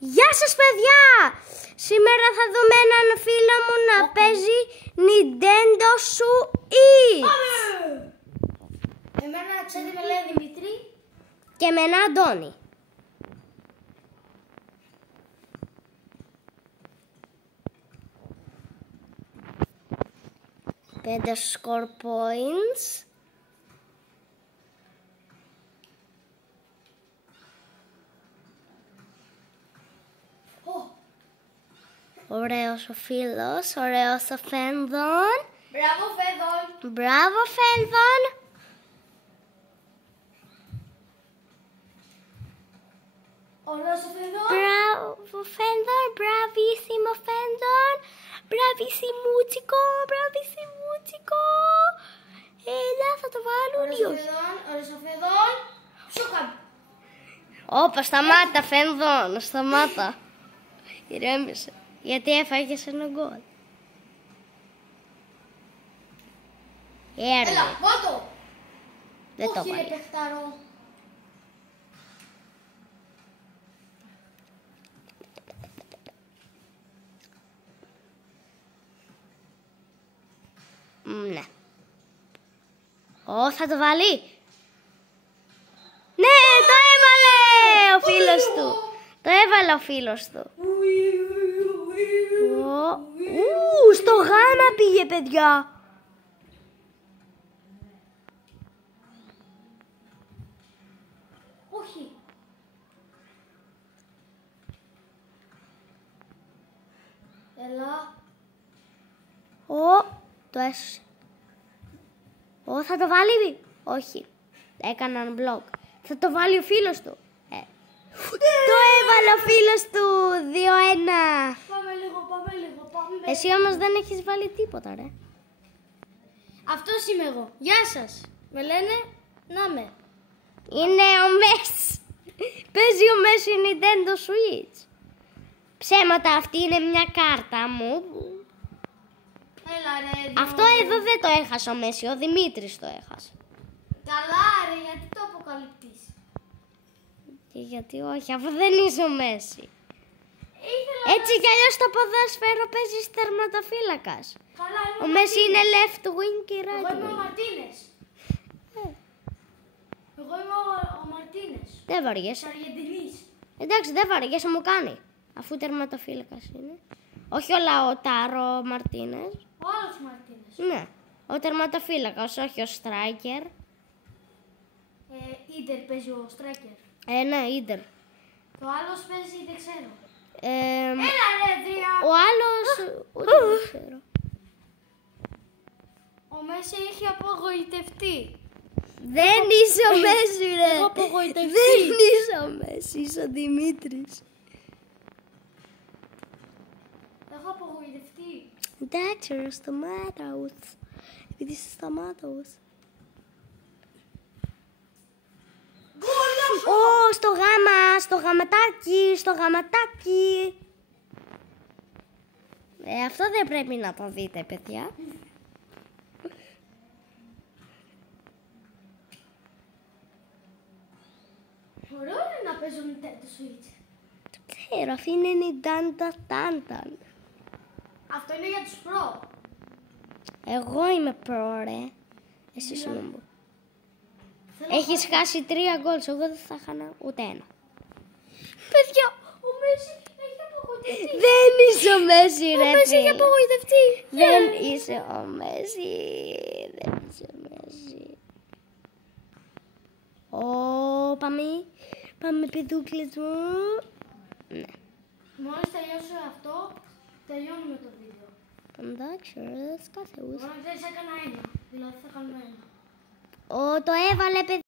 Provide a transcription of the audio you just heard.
Γεια σας παιδιά! Σήμερα θα δούμε έναν φίλο μου να παίζει Nintendo Switch. Εμένα ξέρετε με λέει Δημήτρη. Και εμένα Αντώνη. Πέντε score points. Ωραίος ο φίλος, ωραίος ο Φένδον. Μπράβο Φένδον. Μπράβο Φένδον. Ωραίος ο Φένδον. Μπράβο Φένδον, μπραβίσιμο Φένδον. Μπραβίσιμούτσικο, μπραβίσιμούτσικο. Έλα θα το βάλουν ή όχι. Ωραίος ο Φένδον. Σούκαμ. Όπα, σταμάτα Φένδον, σταμάτα. Ηρέμησε. Γιατί έφαγες ένα γκολ. Έλα, βάτω. Δεν το Όχι ρε βάλε. παιχταρό. Ναι. Ω, θα το βάλει. Ναι, το έβαλε ο φίλος του. Το έβαλε ο φίλος του. Στο γάμα πήγε, παιδιά. Όχι. Έλα. Το έσωσε. Θα το βάλει. Όχι. Έκαναν μπλοκ. Θα το βάλει ο φίλος του. Το έβαλε ο φίλος του. 2-1. Πάμε λίγο, πάμε λίγο, πάμε. Εσύ όμως δεν έχεις βάλει τίποτα, ρε. Αυτός είμαι εγώ. Γεια σας. Με λένε να με. Είναι ο Μέση. Παίζει ο Μέση Nintendo Switch. Ψέματα, αυτή είναι μια κάρτα μου. Έλα ρε. Αυτό εδώ δεν το έχασε ο Μέση, ο Δημήτρης το έχασε. Καλά ρε, γιατί το αποκαλυπτείς. Και γιατί όχι, αφού δεν είσαι ο Μέση. Ήθελα Έτσι κι αλλιώς το ποδόσφαιρο παίζει τερματοφύλακας. Καλά, Ο Μέση είναι left wing και Εγώ right είμαι ο wing. Μαρτίνες. Εγώ είμαι ο Μαρτίνες. Δεν Της βαριέσαι. Αργεντινής. Εντάξει, δεν βαριέσαι, μου κάνει. Αφού τερματοφύλακας είναι. Όχι ο Λαοτάρο Μαρτίνες. Ο άλλος Μαρτίνες. Ναι. Ο τερματοφύλακας, όχι ο striker. Ίντερ παίζει ο Στράκερ. Ναι, Ίντερ. Το άλλος παίζει δεν ξέρω. Ε, Έλα ρε Δρία. ο άλλος ούτε δεν ξέρω. Ο Μέση έχει απογοητευτεί. Δεν είσαι ο Μέση, ρε. Έχω απογοητευτεί. Δεν είσαι ο Μέση, είσαι ο Δημήτρης. Έχω απογοητευτεί. Εντάξει, ρε, σταμάταους. Επειδή είσαι σταμάταους. Στο γάμα, στο γαματάκι, στο γαματάκι. Αυτό δεν πρέπει να το δείτε, παιδιά. Ωραίο είναι να παίζω Nintendo Switch. Το ξέρω, αυτή είναι Nintendo Tantan. Αυτό είναι για τους προ. Εγώ είμαι προ, ρε. Εσύ είσαι νομπο. Θέλω Έχεις χάσει 3 γκολ, εγώ δεν θα χάνα ούτε ένα. Παιδιά, ο Μέση έχει απογοητευτεί. Δεν είσαι ο Μέση, ρε. Ο Μέση έχει φίλε. απογοητευτεί. Δεν είσαι ο Μέση. Δεν είσαι ο Μέση. Πάμε. Πάμε, παιδούκλες μου. Ναι. Μόλις τελειώσω αυτό, τελειώνουμε το βίντεο. Εντάξει, ρε, σκάσε ούς. Εγώ να ξέρεις έκανα ένα. Δηλαδή θα κάνω ένα. Το έβαλε, παιδί.